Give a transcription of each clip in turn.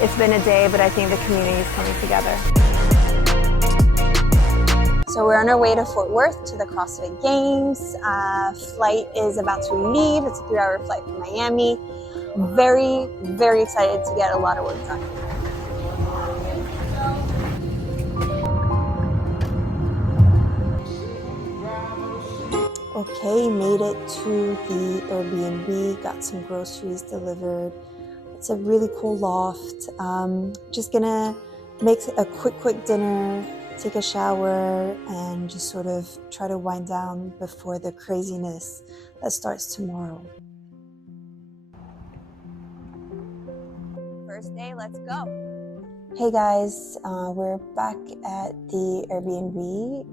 It's been a day, but I think the community is coming together. So we're on our way to Fort Worth to the CrossFit Games. Flight is about to leave. It's a 3-hour flight from Miami. Very, very excited to get a lot of work done. Okay, made it to the Airbnb, got some groceries delivered. It's a really cool loft. Just gonna make a quick dinner, take a shower, and just sort of try to wind down before the craziness that starts tomorrow. First day, let's go. Hey guys, we're back at the Airbnb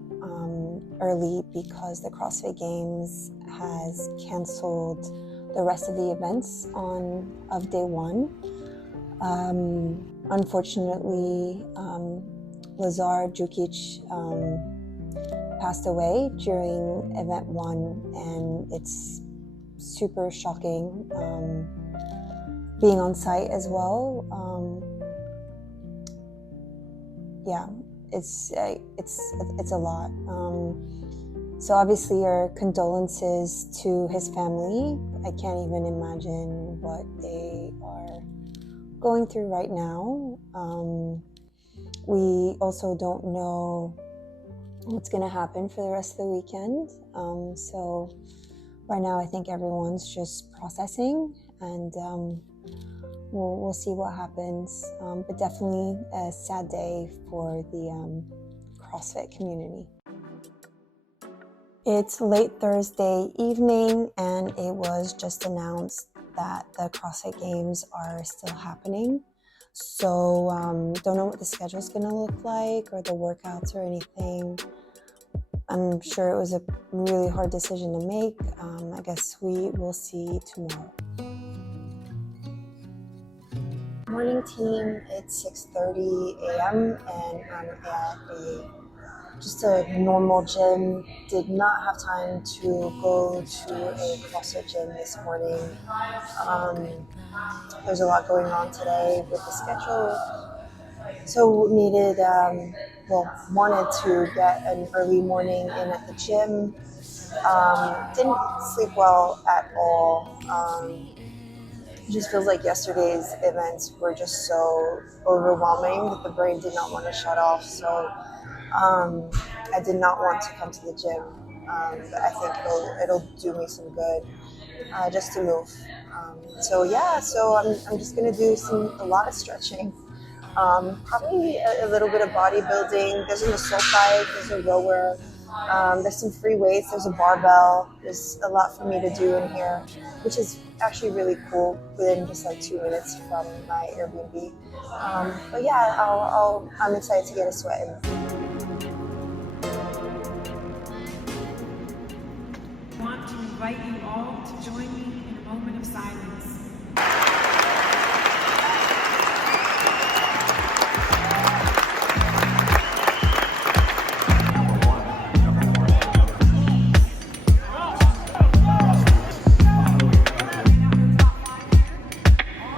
early because the CrossFit Games has canceled the rest of the events of day one. Unfortunately, Lazar, Dukić passed away during event one, and it's super shocking being on site as well. Yeah, it's a lot. So obviously our condolences to his family. I can't even imagine what they are going through right now. We also don't know what's going to happen for the rest of the weekend. So right now I think everyone's just processing, and we'll see what happens. But definitely a sad day for the CrossFit community. It's late Thursday evening, and it was just announced that the CrossFit Games are still happening. So don't know what the schedule is going to look like or the workouts or anything. I'm sure it was a really hard decision to make. I guess we will see tomorrow. Morning team, it's 6:30 a.m. and I'm at just a normal gym. Did not have time to go to a CrossFit gym this morning. There's a lot going on today with the schedule. So wanted to get an early morning in at the gym. Didn't sleep well at all. It just feels like yesterday's events were just so overwhelming that the brain did not want to shut off. So I did not want to come to the gym, but I think it'll do me some good just to move. So I'm just gonna do a lot of stretching, probably a little bit of bodybuilding. There's an assault bike, there's a rower, there's some free weights, there's a barbell. There's a lot for me to do in here, which is actually really cool within just like 2 minutes from my Airbnb. But yeah, I'm excited to get a sweat in. I want to invite you all to join me in a moment of silence.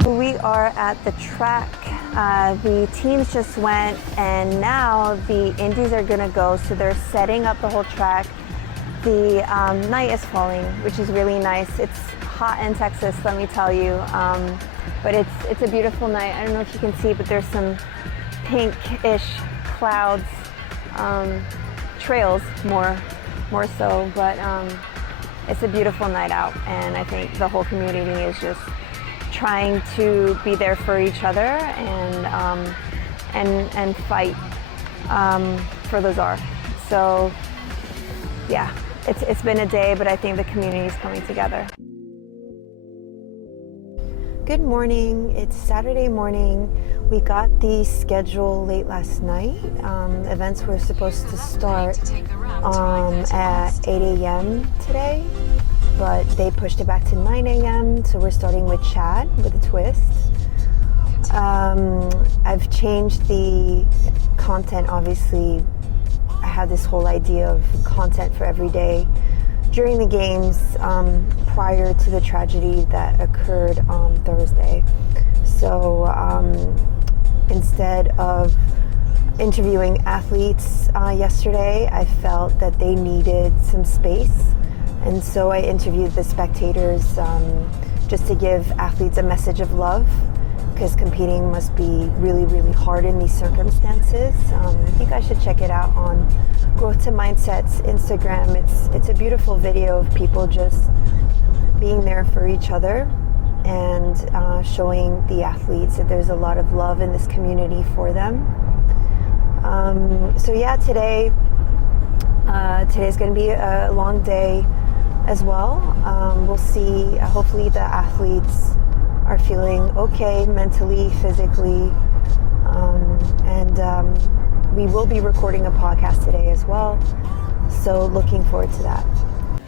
We are at the track. The teams just went, and now the indies are gonna go, so they're setting up the whole track. The night is falling, which is really nice. It's hot in Texas, let me tell you, but it's a beautiful night. I don't know if you can see, but there's some pink-ish clouds, trails more so, but it's a beautiful night out, and I think the whole community is just trying to be there for each other and fight for Lazar. So yeah, it's been a day, but I think the community is coming together. Good morning. It's Saturday morning. We got the schedule late last night. Events were supposed to start at 8 a.m. today, but they pushed it back to 9 a.m. So we're starting with Chad with a twist. I've changed the content, obviously. I had this whole idea of content for every day during the games prior to the tragedy that occurred on Thursday. So instead of interviewing athletes yesterday, I felt that they needed some space. And so I interviewed the spectators just to give athletes a message of love, because competing must be really, really hard in these circumstances. You guys should check it out on Growth to Mindset's Instagram. It's a beautiful video of people just being there for each other and showing the athletes that there's a lot of love in this community for them. So yeah, today's going to be a long day as well. We'll see. Hopefully the athletes are feeling okay mentally, physically, and we will be recording a podcast today as well, so looking forward to that.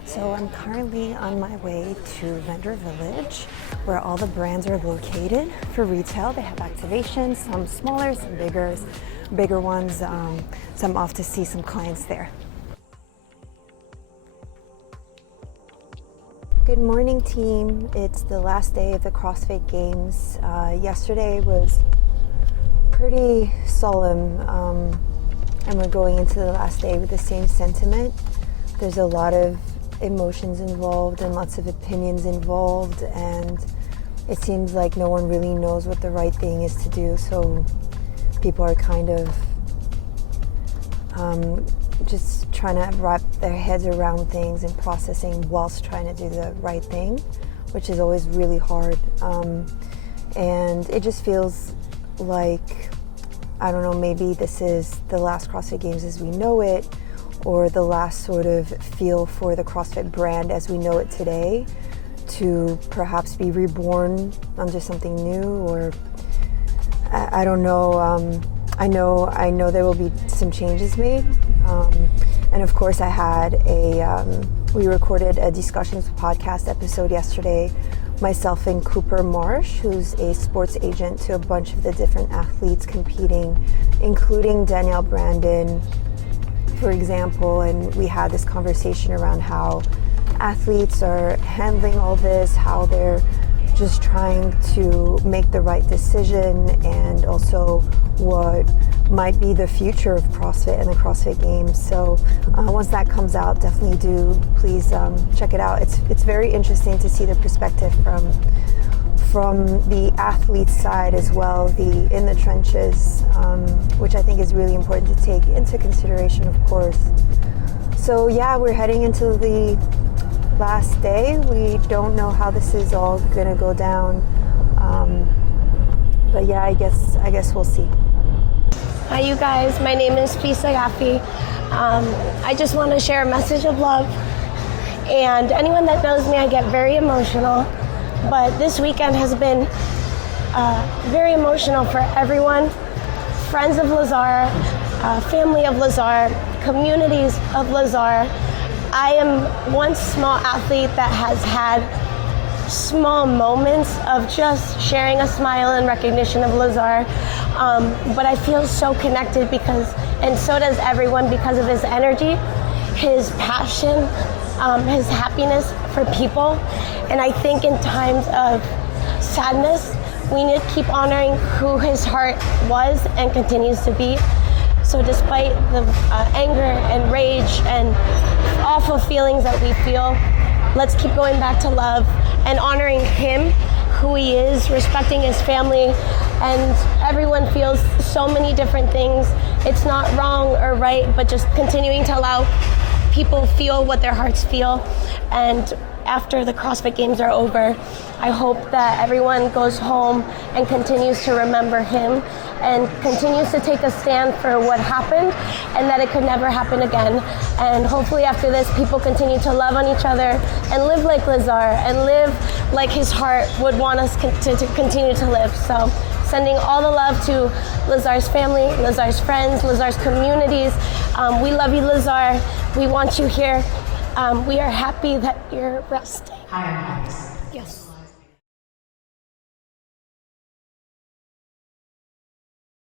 So I'm currently on my way to Vendor Village, where all the brands are located for retail. They have activations, some smaller, some bigger ones, so I'm off to see some clients there. Good morning, team. It's the last day of the CrossFit Games. Yesterday was pretty solemn, and we're going into the last day with the same sentiment. There's a lot of emotions involved and lots of opinions involved, and it seems like no one really knows what the right thing is to do, so people are kind of just trying to wrap their heads around things and processing whilst trying to do the right thing, which is always really hard. And it just feels like, I don't know, maybe this is the last CrossFit Games as we know it, or the last sort of feel for the CrossFit brand as we know it today, to perhaps be reborn under something new, or I don't know. I know there will be some changes made, and of course we recorded a discussions podcast episode yesterday, myself and Cooper Marsh, who's a sports agent to a bunch of the different athletes competing, including Danielle Brandon, for example, and we had this conversation around how athletes are handling all this, how they're just trying to make the right decision, and also what might be the future of CrossFit and the CrossFit Games. So once that comes out, definitely do please check it out. It's very interesting to see the perspective from the athlete side as well, the in the trenches, which I think is really important to take into consideration, of course. So yeah, we're heading into the last day. We don't know how this is all gonna go down, but yeah, I guess we'll see. Hi you guys, my name is Fisa Yaffe. I just want to share a message of love, and anyone that knows me, I get very emotional, but this weekend has been very emotional for everyone. Friends of Lazar, family of Lazar, communities of Lazar. I am one small athlete that has had small moments of just sharing a smile in recognition of Lazar, but I feel so connected because, and so does everyone, because of his energy, his passion, his happiness for people. And I think in times of sadness, we need to keep honoring who his heart was and continues to be. So despite the anger and rage and awful feelings that we feel, let's keep going back to love and honoring him, who he is, respecting his family. And everyone feels so many different things. It's not wrong or right, but just continuing to allow people feel what their hearts feel. And after the CrossFit Games are over, I hope that everyone goes home and continues to remember him and continues to take a stand for what happened and that it could never happen again. And hopefully after this, people continue to love on each other and live like Lazar and live like his heart would want us to continue to live. So sending all the love to Lazar's family, Lazar's friends, Lazar's communities. We love you, Lazar. We want you here. We are happy that you're resting. Hi, I'm Alex. Yes.